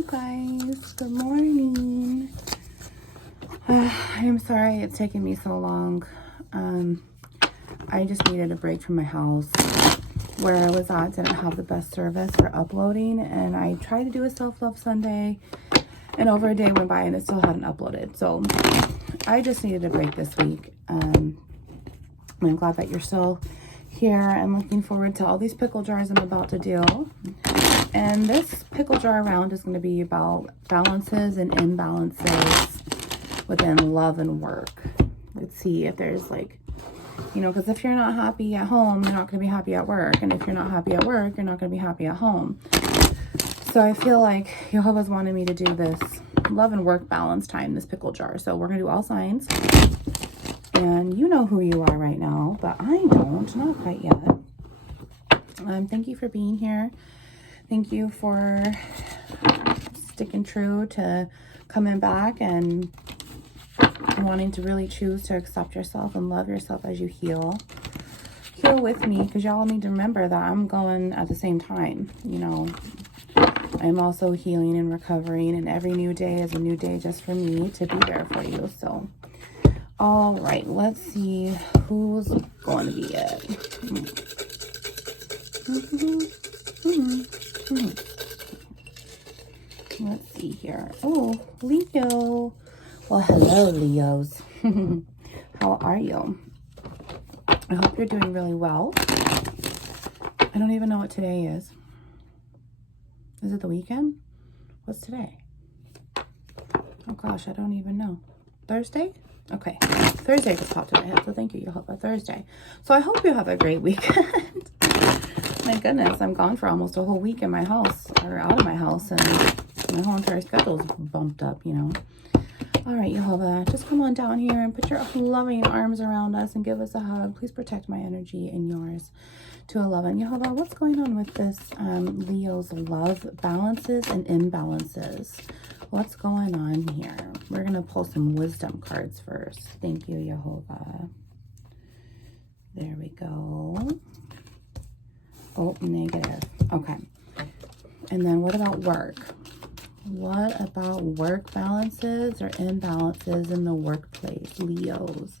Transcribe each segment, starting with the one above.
you guys. Good morning. I'm sorry it's taken me so long. I just needed a break from my house. Where I was at didn't have the best service for uploading, and I tried to do a self-love Sunday, and over a day went by and it still hadn't uploaded. So I just needed a break this week. I'm glad that you're still here and looking forward to all these pickle jars I'm about to do. And this pickle jar round is going to be about balances and imbalances within love and work. Let's see if there's like, you know, because if you're not happy at home, you're not going to be happy at work. And if you're not happy at work, you're not going to be happy at home. So I feel like Jehovah's wanted me to do this love and work balance time, this pickle jar. So we're going to do all signs. And you know who you are right now, but I don't, not quite yet. Thank you for being here. Thank you for sticking true to coming back and wanting to really choose to accept yourself and love yourself as you heal. Heal with me, because y'all need to remember that I'm going at the same time. You know, I'm also healing and recovering, and every new day is a new day just for me to be there for you. So, all right, let's see who's going to be it. Let's see here. Oh, Leo. Well, hello, Leos. How are you? I hope you're doing really well. I don't even know what today is. Is it the weekend? What's today? Oh gosh, I don't even know. Thursday? Okay. Thursday just popped in my head, so thank you. You'll help with Thursday. So I hope you have a great weekend. My goodness, I'm gone for almost a whole week in my house, or out of my house, and my whole entire schedule's bumped up, you know. All right, Jehovah, just come on down here and put your loving arms around us and give us a hug. Please protect my energy and yours to 11. Jehovah, what's going on with this Leo's love balances and imbalances? What's going on here? We're going to pull some wisdom cards first. Thank you, Jehovah. There we go. Oh, negative. Okay. And then what about work? What about work balances or imbalances in the workplace? Leos.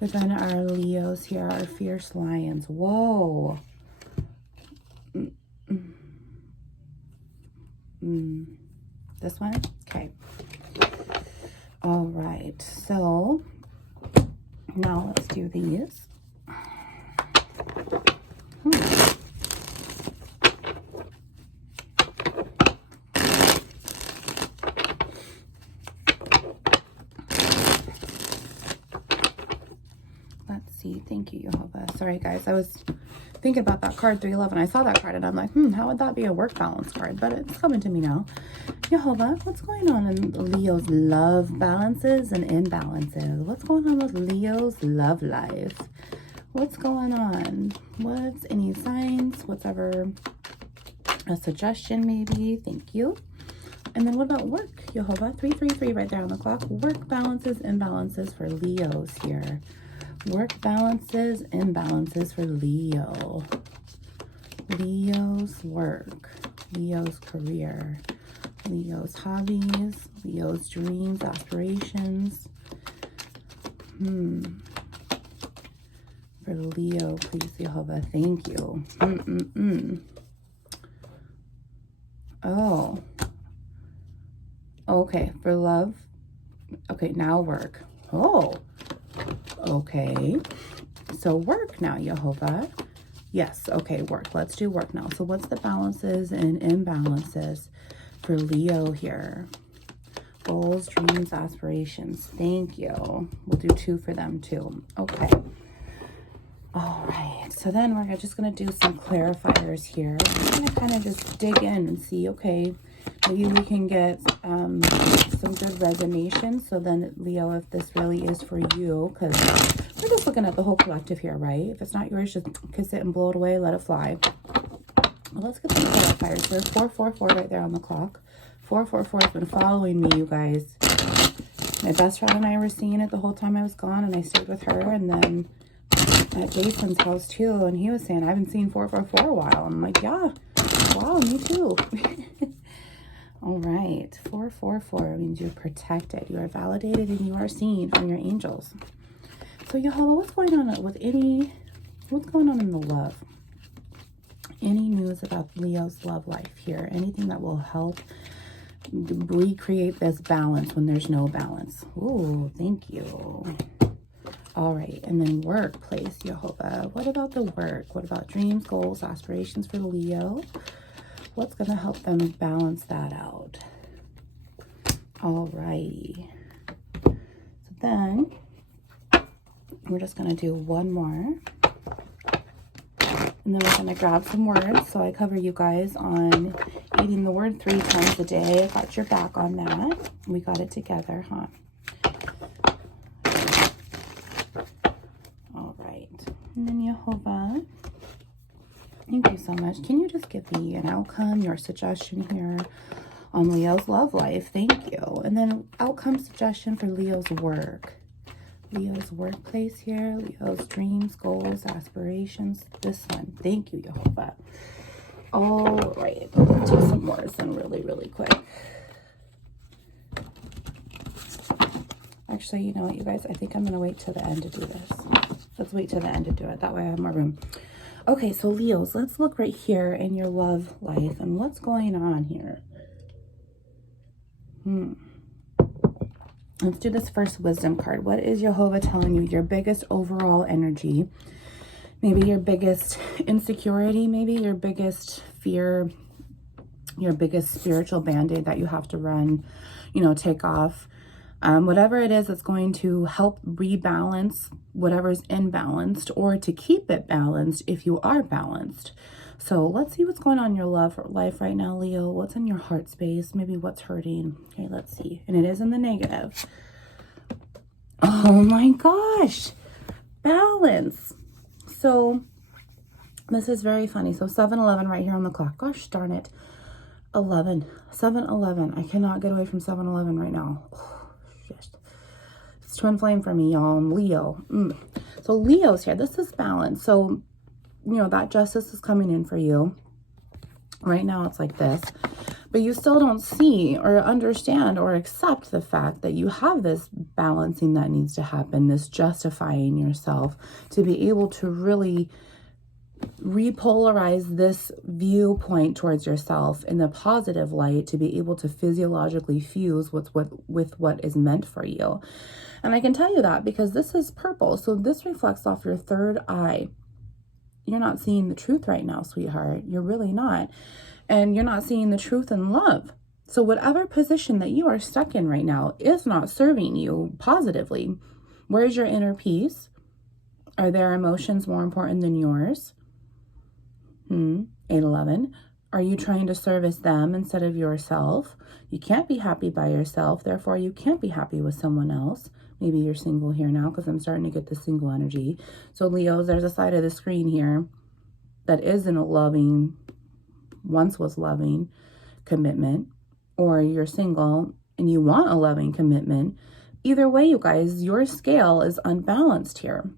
Within our Leos here are fierce lions. Whoa. This one? Okay. All right. So now let's do these. Thank you, Jehovah. Sorry, guys. I was thinking about that card 311. I saw that card and I'm like, how would that be a work balance card? But it's coming to me now. Jehovah, what's going on in Leo's love balances and imbalances? What's going on with Leo's love life? What's going on? What's any signs? What's ever a suggestion maybe? Thank you. And then what about work, Jehovah? 333 right there on the clock. Work balances, imbalances for Leo's here. Work balances, imbalances for Leo. Leo's work, Leo's career, Leo's hobbies, Leo's dreams, aspirations. For Leo, please, Jehovah, thank you. Oh. Okay, for love. Okay, now work. Oh. Okay, so work now, Jehovah. Yes, okay, work. Let's do work now. So what's the balances and imbalances for Leo here? Goals, dreams, aspirations. Thank you. We'll do 2 for them too. Okay. All right. So then we're just going to do some clarifiers here. We're going to kind of just dig in and see, okay, maybe we can get some good resonation. So then, Leo, if this really is for you, because we're just looking at the whole collective here, right? If it's not yours, just kiss it and blow it away. Let it fly. Well, let's get some clarifiers. There's 444 right there on the clock. 444 has been following me, you guys. My best friend and I were seeing it the whole time I was gone, and I stayed with her. And then at Jason's house too, and he was saying, I haven't seen 444 a while. I'm like, yeah, wow, me too. All right, 444 means you're protected, you are validated, and you are seen from your angels. So Yehovah, what's going on in the love? Any news about Leo's love life here? Anything that will help recreate this balance when there's no balance? Ooh, thank you. All right, and then workplace, Yehovah. What about the work? What about dreams, goals, aspirations for Leo? What's going to help them balance that out? All righty. So then we're just going to do one more. And then we're going to grab some words. So I cover you guys on eating the word 3 times a day. I got your back on that. We got it together, huh? All right. And then Yehovah, thank you so much. Can you just give me an outcome, your suggestion here on Leo's love life? Thank you. And then outcome suggestion for Leo's work. Leo's workplace here. Leo's dreams, goals, aspirations. This one. Thank you, Yehovah. All right. Let's do some more then really, really quick. Actually, you know what, you guys? I think I'm going to wait till the end to do this. Let's wait till the end to do it. That way I have more room. Okay, so Leos, let's look right here in your love life and what's going on here. Let's do this first wisdom card. What is Yehovah telling you? Your biggest overall energy, maybe your biggest insecurity, maybe your biggest fear, your biggest spiritual band-aid that you have to run, take off. Whatever it is that's going to help rebalance whatever's imbalanced or to keep it balanced if you are balanced. So let's see what's going on in your love life right now, Leo. What's in your heart space? Maybe what's hurting. Okay, let's see. And it is in the negative. Oh my gosh. Balance. So this is very funny. So 7-Eleven right here on the clock. Gosh darn it. 7-Eleven. I cannot get away from 7-Eleven right now. It's twin flame for me, y'all. I'm Leo. So Leo's here. This is balance. So, that justice is coming in for you. Right now it's like this. But you still don't see or understand or accept the fact that you have this balancing that needs to happen, this justifying yourself to be able to really repolarize this viewpoint towards yourself in the positive light, to be able to physiologically fuse with what is meant for you. And I can tell you that because this is purple, so this reflects off your third eye. You're not seeing the truth right now, sweetheart. You're really not. And you're not seeing the truth in love. So whatever position that you are stuck in right now is not serving you positively. Where's your inner peace? Are their emotions more important than yours? 8-11. Are you trying to service them instead of yourself? You can't be happy by yourself, therefore you can't be happy with someone else. Maybe you're single here now because I'm starting to get the single energy. So Leos, there's a side of the screen here that isn't a loving, once was loving commitment, or you're single and you want a loving commitment. Either way, you guys, your scale is unbalanced here.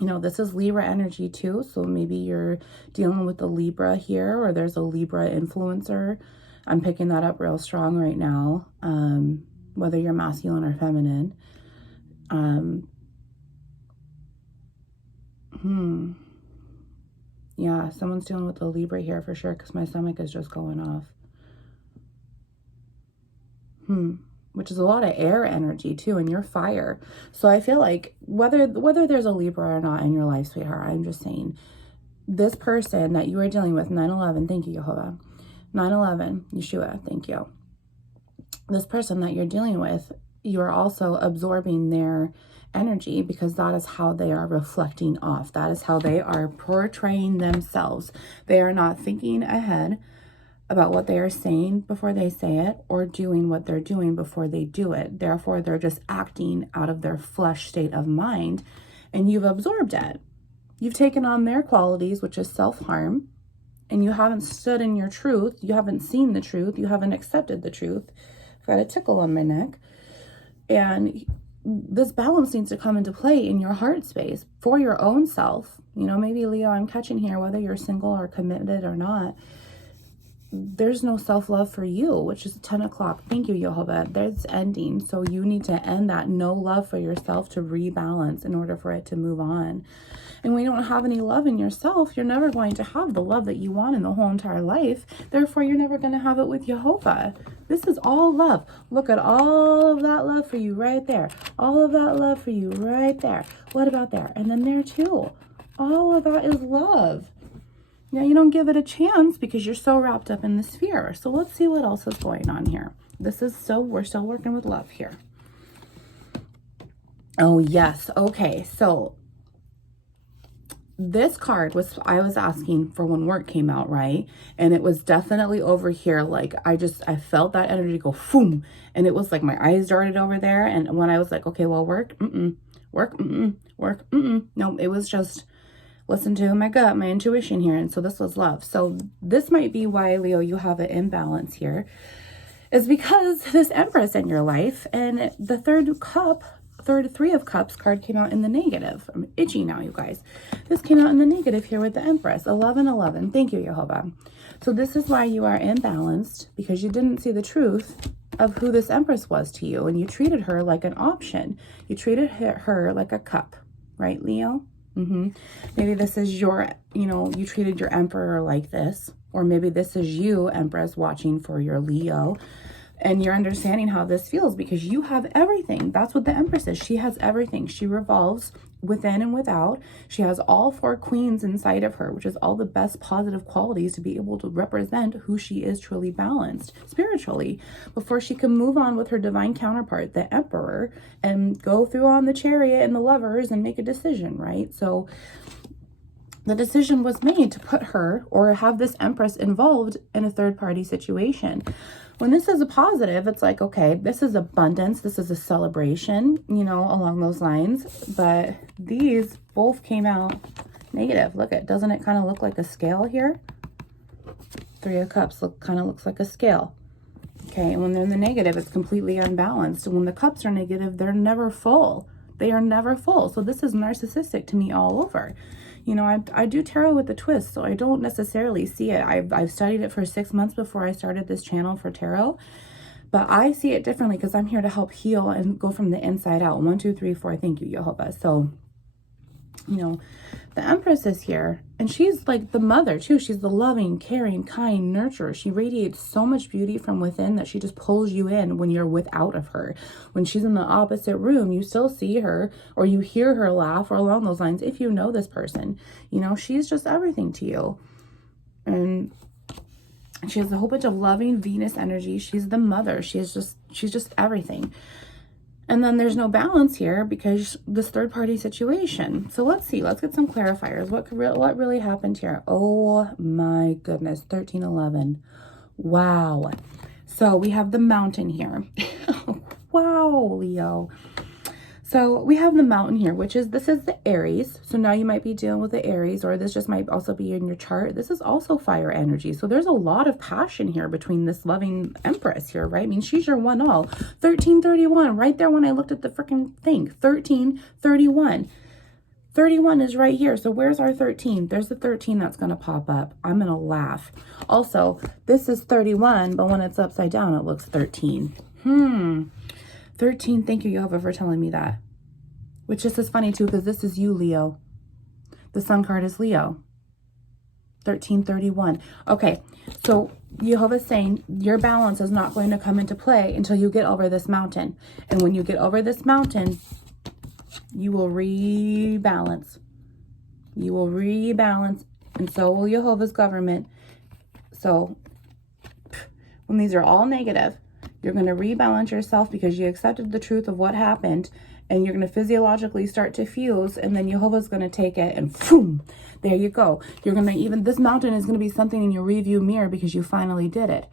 This is Libra energy too. So maybe you're dealing with a Libra here, or there's a Libra influencer. I'm picking that up real strong right now. Whether you're masculine or feminine. Yeah, someone's dealing with a Libra here for sure, because my stomach is just going off. Which is a lot of air energy too, and you're fire. So I feel like whether there's a Libra or not in your life, sweetheart, I'm just saying, this person that you are dealing with, 9-11, thank you, Yehovah. 9-11, Yeshua, thank you. This person that you're dealing with, you are also absorbing their energy, because that is how they are reflecting off. That is how they are portraying themselves. They are not thinking ahead about what they are saying before they say it, or doing what they're doing before they do it. Therefore, they're just acting out of their flesh state of mind, and you've absorbed it. You've taken on their qualities, which is self-harm, and you haven't stood in your truth. You haven't seen the truth. You haven't accepted the truth. I've got a tickle on my neck. And this balance needs to come into play in your heart space for your own self. Maybe Leo, I'm catching here, whether you're single or committed or not, there's no self-love for you, which is 10 o'clock. Thank you, Jehovah. There's ending. So you need to end that no love for yourself to rebalance in order for it to move on. And when you don't have any love in yourself, you're never going to have the love that you want in the whole entire life. Therefore, you're never going to have it with Jehovah. This is all love. Look at all of that love for you right there. All of that love for you right there. What about there? And then there too. All of that is love. Now, you don't give it a chance because you're so wrapped up in the sphere. So let's see what else is going on here. We're still working with love here. Oh, yes. Okay. So this card I was asking for when work came out, right? And it was definitely over here. Like, I felt that energy go, boom. And it was like my eyes darted over there. And when I was like, okay, well, work, work, work, no, it was just listen to my gut, my intuition here. And so this was love. So this might be why, Leo, you have an imbalance here, is because this Empress in your life and the third Three of Cups card came out in the negative. I'm itchy now, you guys. This came out in the negative here with the Empress. 1111. Thank you, Jehovah. So this is why you are imbalanced, because you didn't see the truth of who this Empress was to you, and you treated her like an option. You treated her like a cup, right, Leo? Maybe this is your, you treated your Emperor like this, or maybe this is you, Empress, watching for your Leo. And you're understanding how this feels because you have everything. That's what the Empress is. She has everything. She revolves within and without. She has all 4 queens inside of her, which is all the best positive qualities to be able to represent who she is truly balanced spiritually before she can move on with her divine counterpart, the Emperor, and go through on the Chariot and the Lovers and make a decision, right? So the decision was made to put her or have this Empress involved in a third-party situation. When this is a positive, it's like, okay, this is abundance. This is a celebration, along those lines. But these both came out negative. Doesn't it kind of look like a scale here? 3 of Cups kind of looks like a scale. Okay, and when they're in the negative, it's completely unbalanced. And when the cups are negative, they're never full. They are never full. So this is narcissistic to me all over. I do tarot with a twist, so I don't necessarily see it. I've studied it for 6 months before I started this channel for tarot, but I see it differently because I'm here to help heal and go from the inside out. 1, 2, 3, 4. Thank you, Jehovah. So, the Empress is here, and she's like the mother too. She's the loving, caring, kind nurturer. She radiates so much beauty from within that she just pulls you in when you're without of her. When she's in the opposite room, you still see her or you hear her laugh or along those lines. If you know this person, she's just everything to you. And she has a whole bunch of loving Venus energy. She's the mother. She's just everything. And then there's no balance here because this third-party situation. So let's see. Let's get some clarifiers. What really happened here? Oh my goodness. 1311. Wow. So we have the mountain here. Wow, Leo. So we have the mountain here, this is the Aries. So now you might be dealing with the Aries, or this just might also be in your chart. This is also fire energy. So there's a lot of passion here between this loving Empress here, right? I mean, she's your 1-all. 1331, right there when I looked at the freaking thing. 1331. 31 is right here. So where's our 13? There's the 13 that's going to pop up. I'm going to laugh. Also, this is 31, but when it's upside down, it looks 13. 13, thank you, Jehovah, for telling me that. Which just is funny, too, because this is you, Leo. The Sun card is Leo. 1331. Okay, so Jehovah's saying your balance is not going to come into play until you get over this mountain. And when you get over this mountain, you will rebalance. You will rebalance, and so will Jehovah's government. So when these are all negative, you're going to rebalance yourself because you accepted the truth of what happened, and you're going to physiologically start to fuse, and then Jehovah's going to take it and boom, there you go. You're going to this mountain is going to be something in your review mirror because you finally did it.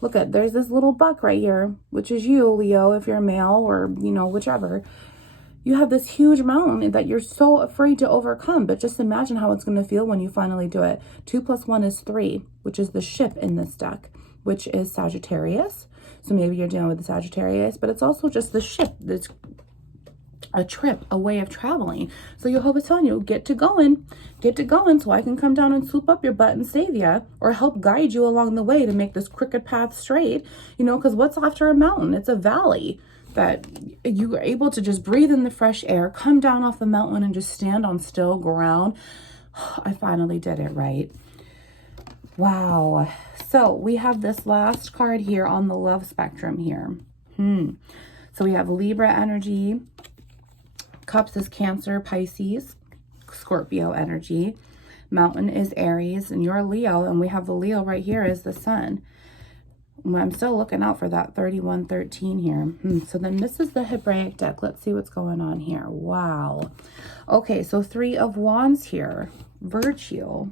Look at, there's this little buck right here, which is you, Leo, if you're male or, whichever. You have this huge mountain that you're so afraid to overcome, but just imagine how it's going to feel when you finally do it. 2 + 1 is 3, which is the ship in this deck, which is Sagittarius. So maybe you're dealing with the Sagittarius, but it's also just the ship. It's a trip, a way of traveling. So Jehovah's telling you, get to going so I can come down and swoop up your butt and save you, or help guide you along the way to make this crooked path straight, you know, because what's after a mountain? It's a valley that you are able to just breathe in the fresh air, come down off the mountain and just stand on still ground. I finally did it, right? Wow. So we have this last card here on the love spectrum here. So we have Libra energy. Cups is Cancer, Pisces, Scorpio energy. Mountain is Aries, and you're Leo, and we have the Leo right here is the sun. I'm still looking out for that 3113 here. So then this is the Hebraic deck. Let's see what's going on here. Wow. Okay, so 3 of Wands here. Virtue.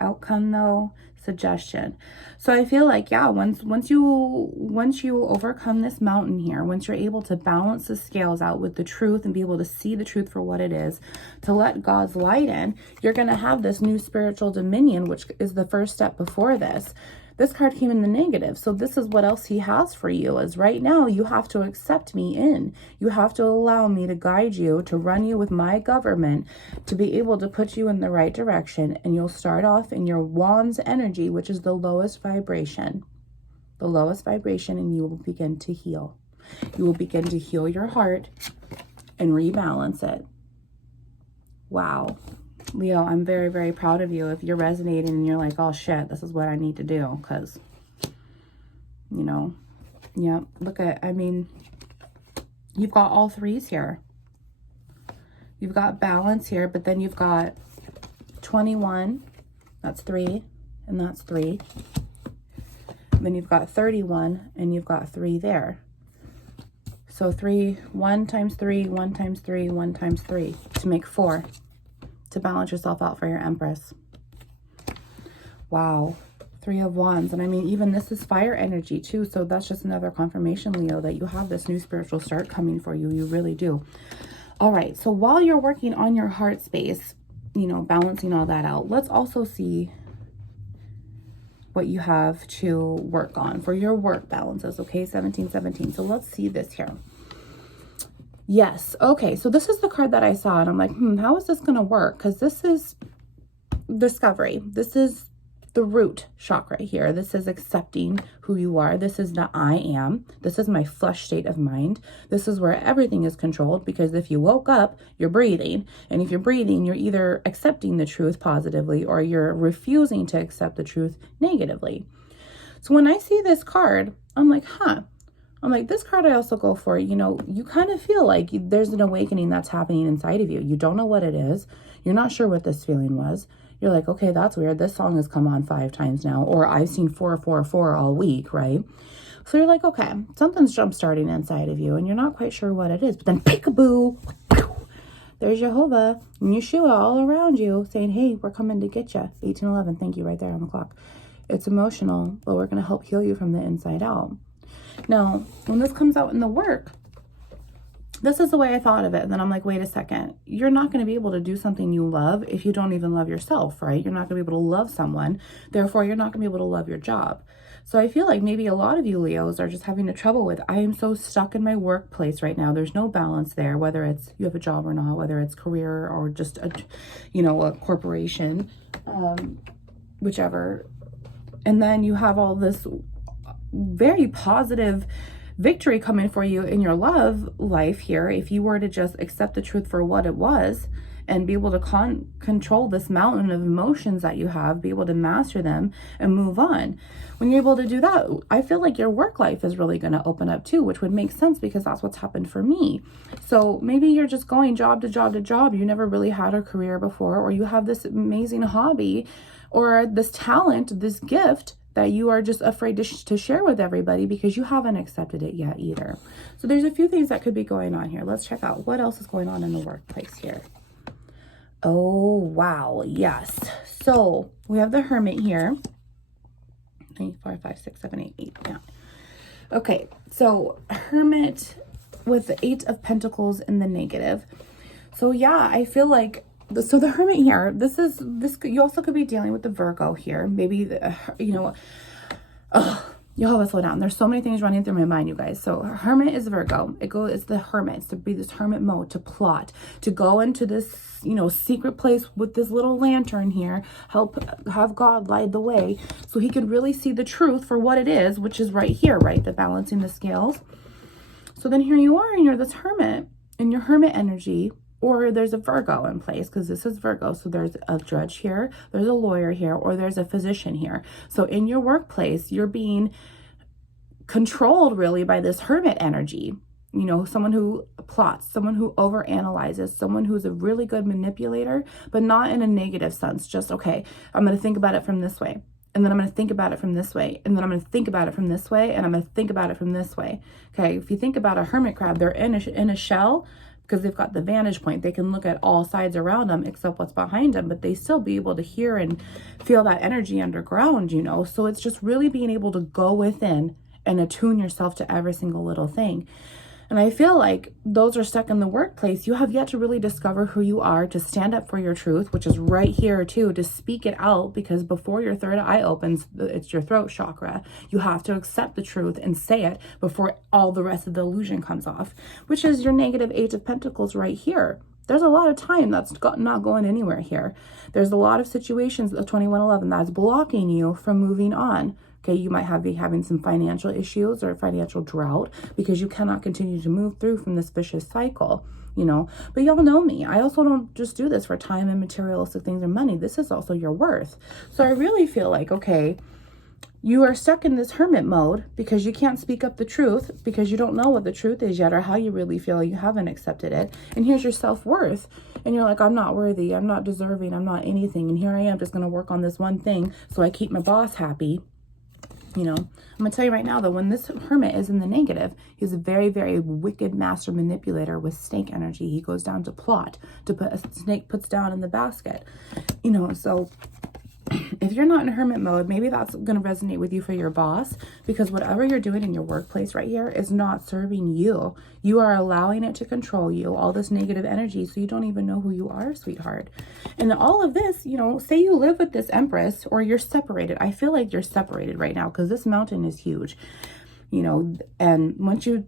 Outcome though, suggestion. So I feel like, yeah, once you overcome this mountain here, once you're able to balance the scales out with the truth and be able to see the truth for what it is, to let God's light in, you're going to have this new spiritual dominion, which is the first step before this. This card came in the negative. So this is what else he has for you is right now you have to accept me in. You have to allow me to guide you, to run you with my government, to be able to put you in the right direction. And you'll start off in your Wands energy, which is the lowest vibration. The lowest vibration, and you will begin to heal. You will begin to heal your heart and rebalance it. Wow. Leo, I'm very, very proud of you if you're resonating and you're like, oh shit, this is what I need to do. Because, you know, yeah, look at, I mean, you've got all 3s here. You've got balance here, but then you've got 21, that's 3, and that's 3. And then you've got 31, and you've got 3 there. So 1 times 3, 1 times 3, 1 times 3 to make 4. To balance yourself out for your Empress. Wow. 3 of Wands. And I mean, even this is fire energy too. So that's just another confirmation, Leo, that you have this new spiritual start coming for you. You really do. All right. So while you're working on your heart space, you know, balancing all that out, let's also see what you have to work on for your work balances. Okay. 1717. So let's see this here. Yes. Okay. So this is the card that I saw and I'm like, how is this going to work? Because this is discovery. This is the root chakra here. This is accepting who you are. This is the I am. This is my flesh state of mind. This is where everything is controlled, because if you woke up, you're breathing. And if you're breathing, you're either accepting the truth positively or you're refusing to accept the truth negatively. So when I see this card, I'm like, I'm like, this card I also go for, you know, you kind of feel like there's an awakening that's happening inside of you. You don't know what it is. You're not sure what this feeling was. You're like, okay, that's weird. This song has come on 5 times now, or I've seen 444 all week, right? So you're like, okay, something's jump starting inside of you and you're not quite sure what it is. But then peekaboo, there's Jehovah and Yeshua all around you saying, hey, we're coming to get you. 1811, thank you, right there on the clock. It's emotional, but we're going to help heal you from the inside out. Now, when this comes out in the work, this is the way I thought of it. And then I'm like, wait a second. You're not going to be able to do something you love if you don't even love yourself, right? You're not going to be able to love someone. Therefore, you're not going to be able to love your job. So I feel like maybe a lot of you Leos are just having the trouble with, I am so stuck in my workplace right now. There's no balance there, whether it's you have a job or not, whether it's career or just a, you know, a corporation, whichever. And then you have all this very positive victory coming for you in your love life here. If you were to just accept the truth for what it was and be able to control this mountain of emotions that you have, be able to master them and move on. When you're able to do that, I feel like your work life is really going to open up too, which would make sense because that's what's happened for me. So maybe you're just going job to job to job. You never really had a career before, or you have this amazing hobby or this talent, this gift that you are just afraid to share with everybody because you haven't accepted it yet either. So there's a few things that could be going on here. Let's check out what else is going on in the workplace here. Oh, wow. Yes. So we have the Hermit here. 3, 4, 5, 6, 7, 8, 8. Yeah. Okay. So Hermit with the 8 of Pentacles in the negative. So yeah, I feel like so the Hermit here, this you also could be dealing with the Virgo here. Maybe, you know, Jehovah, slow down. There's so many things running through my mind, you guys. So hermit is Virgo. It's the hermit. It's to be this hermit mode, to plot, to go into this, secret place with this little lantern here, have God light the way so he can really see the truth for what it is, which is right here, right? The balancing the scales. So then here you are, and you're this hermit in your hermit energy, or there's a Virgo in place because this is Virgo. So there's a judge here, there's a lawyer here, or there's a physician here. So in your workplace, you're being controlled really by this hermit energy. Someone who plots, someone who overanalyzes, someone who's a really good manipulator, but not in a negative sense. Just, okay, I'm going to think about it from this way. And then I'm going to think about it from this way. And then I'm going to think about it from this way. And I'm going to think about it from this way. Okay. If you think about a hermit crab, they're in a shell because they've got the vantage point. They can look at all sides around them except what's behind them, but they still be able to hear and feel that energy underground, So it's just really being able to go within and attune yourself to every single little thing. And I feel like those are stuck in the workplace. You have yet to really discover who you are, to stand up for your truth, which is right here too, to speak it out, because before your third eye opens, it's your throat chakra. You have to accept the truth and say it before all the rest of the illusion comes off, which is your negative 8 of Pentacles right here. There's a lot of time that's not going anywhere here. There's a lot of situations of 2111 that's blocking you from moving on. Okay, you might be having some financial issues or financial drought because you cannot continue to move through from this vicious cycle, But y'all know me. I also don't just do this for time and materialistic things or money. This is also your worth. So I really feel like, okay, you are stuck in this hermit mode because you can't speak up the truth because you don't know what the truth is yet or how you really feel. You haven't accepted it. And here's your self-worth. And you're like, I'm not worthy. I'm not deserving. I'm not anything. And here I am just going to work on this one thing so I keep my boss happy. I'm going to tell you right now, though, when this hermit is in the negative, he's a very, very wicked master manipulator with snake energy. He goes down to plot, to put a snake puts down in the basket, so if you're not in hermit mode, maybe that's going to resonate with you for your boss, because whatever you're doing in your workplace right here is not serving you. You are allowing it to control you, all this negative energy, so you don't even know who you are, sweetheart. And all of this, say you live with this Empress or you're separated. I feel like you're separated right now because this mountain is huge, and once you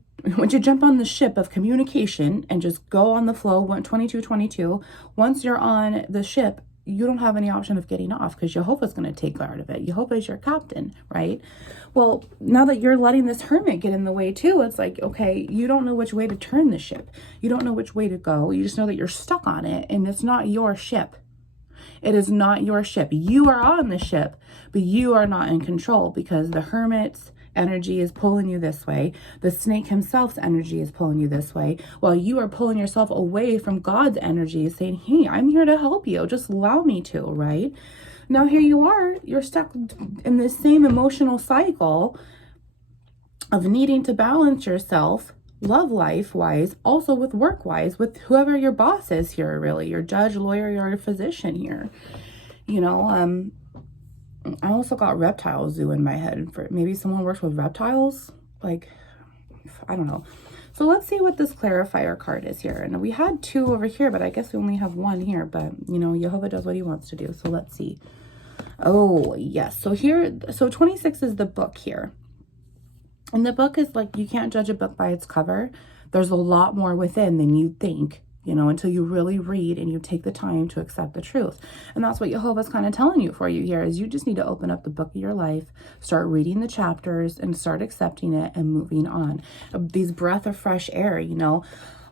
jump on the ship of communication and just go on the flow, 2222, once you're on the ship, you don't have any option of getting off because Jehovah's going to take guard of it. Jehovah is your captain, right? Well, now that you're letting this hermit get in the way too, it's like, okay, you don't know which way to turn the ship. You don't know which way to go. You just know that you're stuck on it and it's not your ship. It is not your ship. You are on the ship, but you are not in control because the hermit's energy is pulling you this way. The snake himself's energy is pulling you this way, while you are pulling yourself away from God's energy, saying, hey, I'm here to help you. Just allow me to, right? Now here you are, you're stuck in this same emotional cycle of needing to balance yourself, love life wise, also with work wise, with whoever your boss is here, really, your judge, lawyer, your physician here. I also got reptile zoo in my head. For maybe someone works with reptiles. Like, I don't know. So let's see what this clarifier card is here. And we had 2 over here, but I guess we only have 1 here. But, Jehovah does what he wants to do. So let's see. Oh, yes. So 26 is the book here. And the book is like, you can't judge a book by its cover. There's a lot more within than you think. Until you really read and you take the time to accept the truth. And that's what Jehovah's kind of telling you for you here is you just need to open up the book of your life, start reading the chapters and start accepting it and moving on. These breath of fresh air,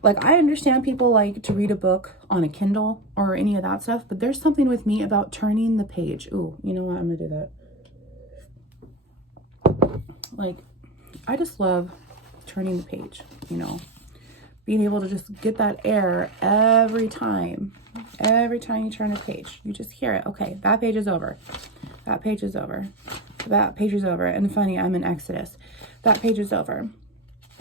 Like, I understand people like to read a book on a Kindle or any of that stuff, but there's something with me about turning the page. Ooh, you know what? I'm going to do that. Like, I just love turning the page, being able to just get that air every time you turn a page. You just hear it. Okay, that page is over. That page is over. That page is over. And funny, I'm in Exodus. That page is over.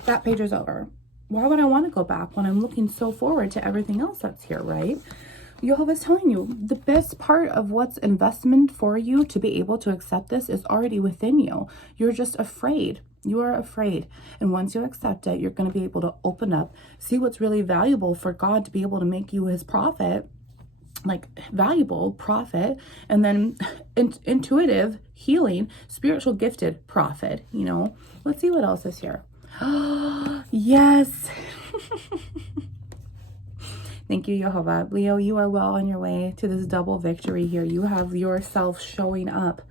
That page is over. Why would I want to go back when I'm looking so forward to everything else that's here, right? Jehovah's telling you the best part of what's investment for you to be able to accept this is already within you. You're just afraid. You are afraid. And once you accept it, you're going to be able to open up, see what's really valuable for God to be able to make you his prophet, like valuable, profit, and then intuitive, healing, spiritual, gifted, profit, you know. Let's see what else is here. Yes. Thank you, Jehovah. Leo, you are well on your way to this double victory here. You have yourself showing up.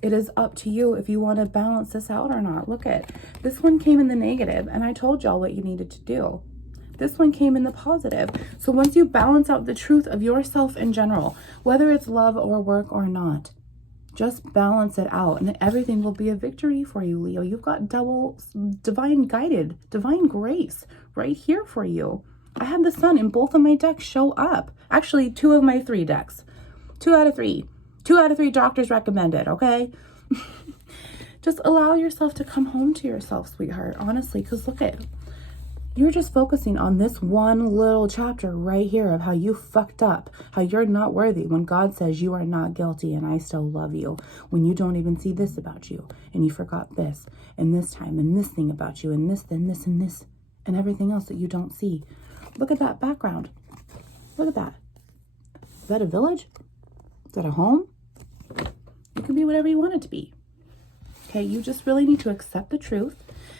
It is up to you if you want to balance this out or not. Look at this one came in the negative, and I told y'all what you needed to do. This one came in the positive. So once you balance out the truth of yourself in general, whether it's love or work or not, just balance it out and everything will be a victory for you, Leo. You've got double divine guided, divine grace right here for you. I had the sun in both of my decks show up. Actually, 2 of my 3 decks. 2 out of 3. 2 out of 3 doctors recommended, okay? Just allow yourself to come home to yourself, sweetheart, honestly, because look at, you're just focusing on this one little chapter right here of how you fucked up, how you're not worthy when God says you are not guilty and I still love you, when you don't even see this about you and you forgot this and this time and this thing about you and this and this and this and everything else that you don't see. Look at that background. Look at that. Is that a village? Is that a home? It could be whatever you want it to be. Okay, you just really need to accept the truth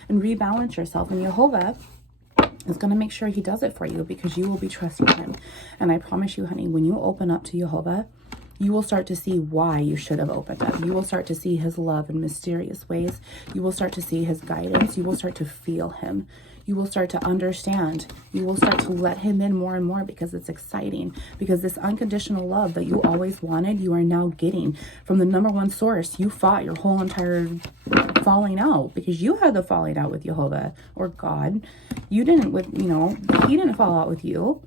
and rebalance yourself. And Jehovah is going to make sure he does it for you because you will be trusting him. And I promise you, honey, when you open up to Jehovah, you will start to see why you should have opened up. You will start to see his love in mysterious ways. You will start to see his guidance. You will start to feel him. You will start to understand. You will start to let him in more and more because it's exciting. Because this unconditional love that you always wanted, you are now getting from the number one source. You fought your whole entire falling out because you had the falling out with Jehovah or God. You didn't with, you know, he didn't fall out with you.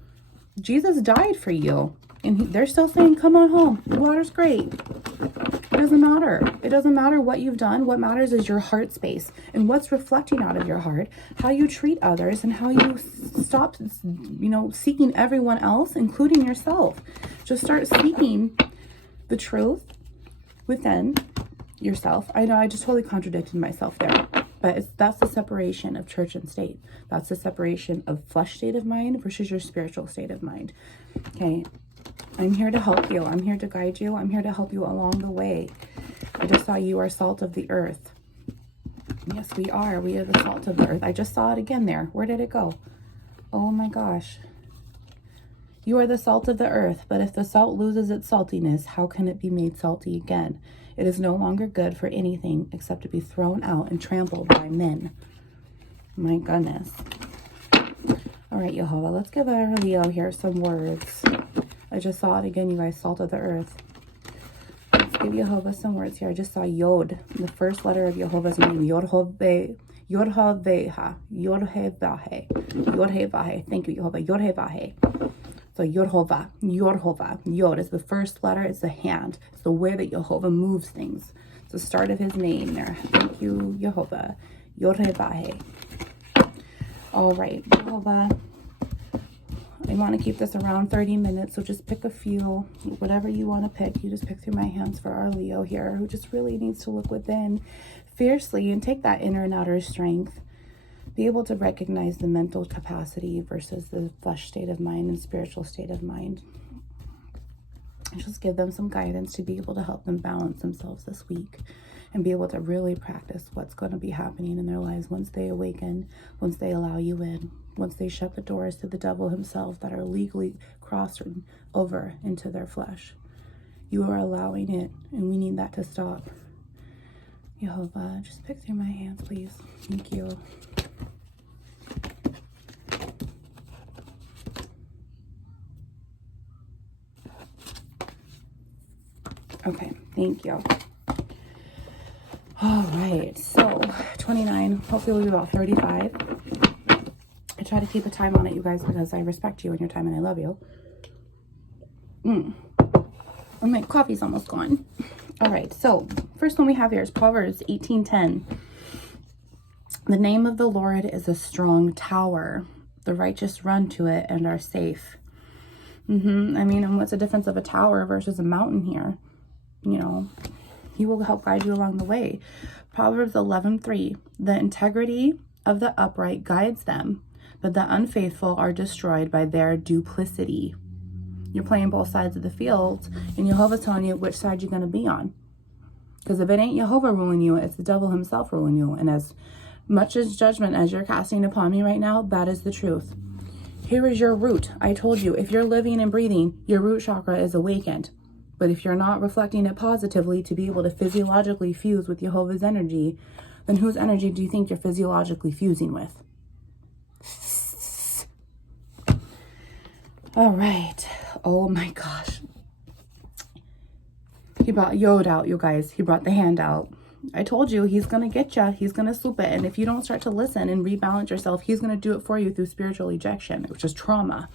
Jesus died for you. And they're still saying, come on home. The water's great. It doesn't matter. It doesn't matter what you've done. What matters is your heart space and what's reflecting out of your heart, how you treat others and how you stop, you know, seeking everyone else, including yourself. Just start seeking the truth within yourself. I know I just totally contradicted myself there, but that's the separation of church and state. That's the separation of flesh state of mind versus your spiritual state of mind. Okay. I'm here to help you. I'm here to guide you. I'm here to help you along the way. I just saw you are salt of the earth. Yes, we are. We are the salt of the earth. I just saw it again there. Where did it go? Oh my gosh. You are the salt of the earth, but if the salt loses its saltiness, how can it be made salty again? It is no longer good for anything except to be thrown out and trampled by men. My goodness. All right, Jehovah, let's give our Leo here some words. I just saw it again, you guys, salt of the earth. Let's give Jehovah some words here. I just saw Yod, the first letter of Jehovah's name, Yod-Hov-Vahe, Yod-Hov-Vahe, Yod-He-Vahe. Thank you, Jehovah, Yod-He-Vahe. So Yod-Hova, Yod-Hova. Yod is the first letter, it's the hand. It's the way that Jehovah moves things. It's the start of his name there. Thank you, Jehovah, Yod-He-Vahe. All right, Jehovah. I want to keep this around 30 minutes, so just pick a few, whatever you want to pick. You just pick through my hands for our Leo here, who just really needs to look within fiercely and take that inner and outer strength. Be able to recognize the mental capacity versus the flesh state of mind and spiritual state of mind. And just give them some guidance to be able to help them balance themselves this week and be able to really practice what's going to be happening in their lives once they awaken, once they allow you in, once they shut the doors to the devil himself that are legally crossing over into their flesh. You are allowing it, and we need that to stop. Jehovah, just pick through my hands, please. Thank you. Okay, thank you. All right, so 29, hopefully we'll be about 35. I try to keep a time on it, you guys, because I respect you and your time and I love you. And my coffee's almost gone. All right, so first one we have here is Proverbs 18:10. The name of the Lord is a strong tower. The righteous run to it and are safe. I mean, and what's the difference of a tower versus a mountain here? You know, he will help guide you along the way. Proverbs 11:3. The integrity of the upright guides them, but the unfaithful are destroyed by their duplicity. You're playing both sides of the field, and Jehovah's telling you which side you're going to be on. Because if it ain't Jehovah ruling you, it's the devil himself ruling you. And as much as judgment as you're casting upon me right now, that is the truth. Here is your root. I told you, if you're living and breathing, your root chakra is awakened. But if you're not reflecting it positively to be able to physiologically fuse with Jehovah's energy, then whose energy do you think you're physiologically fusing with? All right. Oh my gosh. He brought Yod out, you guys. He brought the hand out. I told you, he's going to get you. He's going to swoop it. And if you don't start to listen and rebalance yourself, he's going to do it for you through spiritual ejection, which is trauma.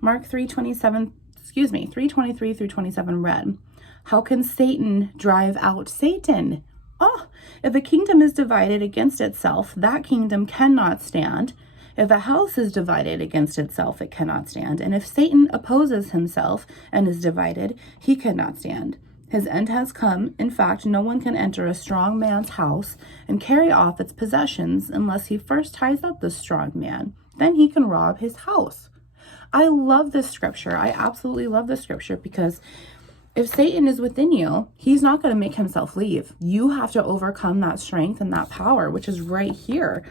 Mark 3:23 through 27 read, how can Satan drive out Satan? Oh, if a kingdom is divided against itself, that kingdom cannot stand. If a house is divided against itself, it cannot stand. And if Satan opposes himself and is divided, he cannot stand. His end has come. In fact, no one can enter a strong man's house and carry off its possessions unless he first ties up the strong man. Then he can rob his house. I love this scripture. I absolutely love this scripture because if Satan is within you, he's not going to make himself leave. You have to overcome that strength and that power, which is right here.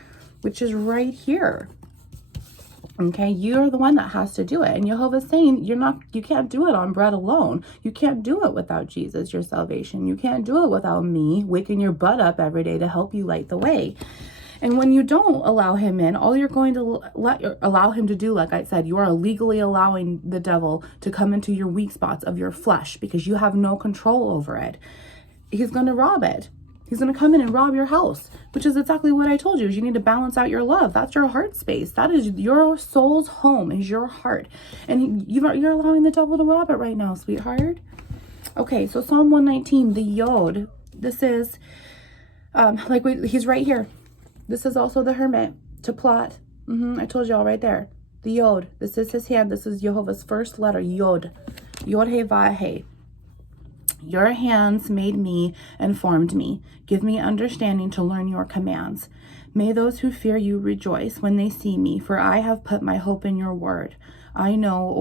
Okay, you're the one that has to do it. And Jehovah's saying you can't do it on bread alone. You can't do it without Jesus, your salvation. You can't do it without me waking your butt up every day to help you light the way. And when you don't allow him in, all you're going to allow him to do, like I said, you are illegally allowing the devil to come into your weak spots of your flesh because you have no control over it. He's going to rob it. He's going to come in and rob your house, which is exactly what I told you. Is you need to balance out your love. That's your heart space. That is your soul's home, is your heart. And you're allowing the devil to rob it right now, sweetheart. Okay, so Psalm 119, the Yod. This is, he's right here. This is also the hermit to plot. I told y'all right there. The Yod. This is his hand. This is Jehovah's first letter, Yod. Yod-He-Vah-He. Your hands made me and formed me. Give me understanding to learn your commands. May those who fear you rejoice when they see me, for I have put my hope in your word. I know,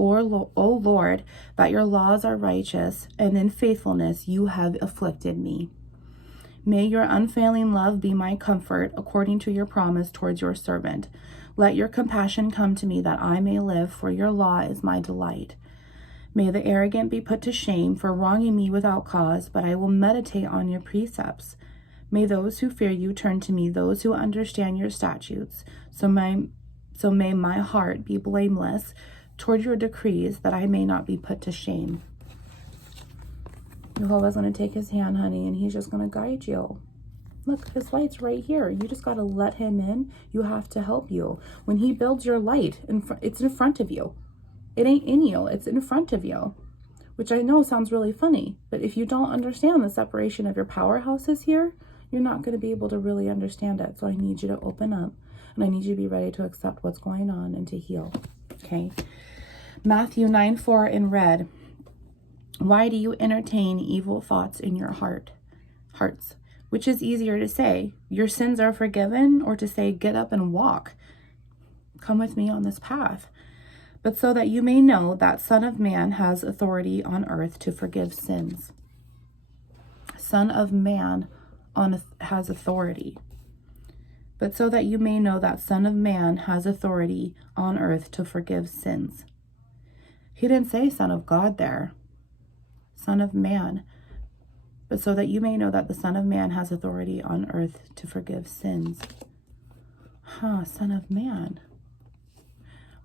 O Lord, that your laws are righteous, and in faithfulness you have afflicted me. May your unfailing love be my comfort, according to your promise towards your servant. Let your compassion come to me, that I may live, for your law is my delight. May the arrogant be put to shame for wronging me without cause, but I will meditate on your precepts. May those who fear you turn to me, those who understand your statutes. So may my heart be blameless toward your decrees, that I may not be put to shame. Jehovah's going to take his hand, honey, and he's just going to guide you. Look, his light's right here. You just got to let him in. You have to help you. When he builds your light, it's in front of you. It ain't in you. It's in front of you, which I know sounds really funny. But if you don't understand the separation of your powerhouses here, you're not going to be able to really understand it. So I need you to open up, and I need you to be ready to accept what's going on and to heal. Okay. Matthew 9:4 in red. Why do you entertain evil thoughts in your hearts? Which is easier to say, your sins are forgiven, or to say, get up and walk? Come with me on this path. But so that you may know that Son of Man has authority on earth to forgive sins. Son of Man has authority. But so that you may know that Son of Man has authority on earth to forgive sins. He didn't say Son of God there. Son of Man. But so that you may know that the Son of Man has authority on earth to forgive sins. Son of Man.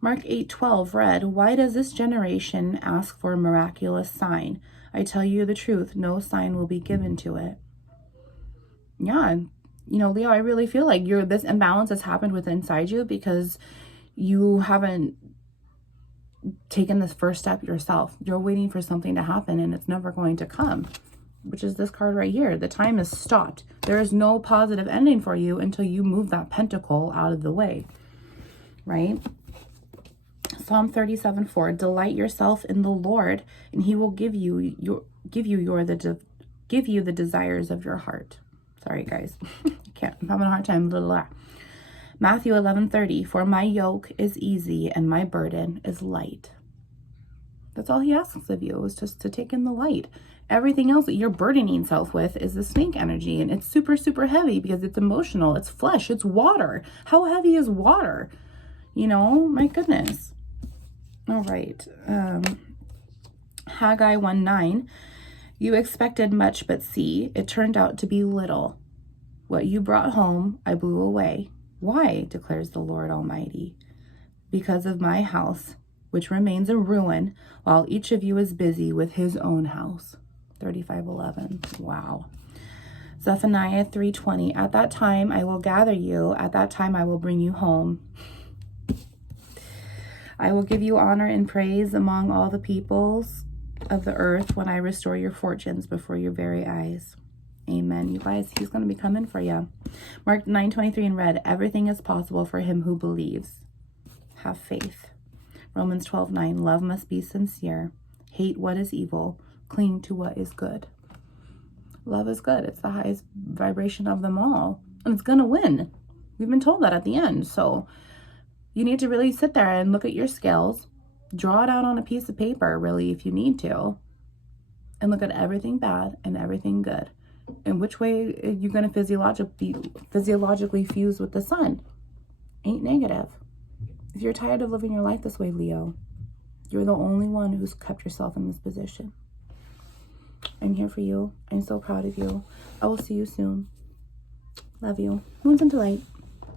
Mark 8:12 read, why does this generation ask for a miraculous sign? I tell you the truth, no sign will be given to it. Yeah, Leo, I really feel like this imbalance has happened within inside you because you haven't taken this first step yourself. You're waiting for something to happen and it's never going to come, which is this card right here. The time is stopped. There is no positive ending for you until you move that pentacle out of the way, right? Psalm 37:4, delight yourself in the Lord, and he will give you the desires of your heart. Sorry, guys. I'm having a hard time. Matthew 11:30, for my yoke is easy and my burden is light. That's all he asks of you, is just to take in the light. Everything else that you're burdening self with is the snake energy, and it's super, super heavy because it's emotional, it's flesh, it's water. How heavy is water? You know, my goodness. All right. Haggai 1:9. You expected much, but see, it turned out to be little. What you brought home, I blew away. Why, declares the Lord Almighty? Because of my house, which remains a ruin, while each of you is busy with his own house. 35:11. Wow. Zephaniah 3:20. At that time I will gather you. At that time I will bring you home. I will give you honor and praise among all the peoples of the earth when I restore your fortunes before your very eyes. Amen. You guys, he's going to be coming for you. Mark 9:23 in red. Everything is possible for him who believes. Have faith. Romans 12:9. Love must be sincere. Hate what is evil. Cling to what is good. Love is good. It's the highest vibration of them all. And it's going to win. We've been told that at the end. So you need to really sit there and look at your scales. Draw it out on a piece of paper, really, if you need to. And look at everything bad and everything good. And which way are you going to physiologically fuse with the sun? Ain't negative. If you're tired of living your life this way, Leo, you're the only one who's kept yourself in this position. I'm here for you. I'm so proud of you. I will see you soon. Love you. Moons into light.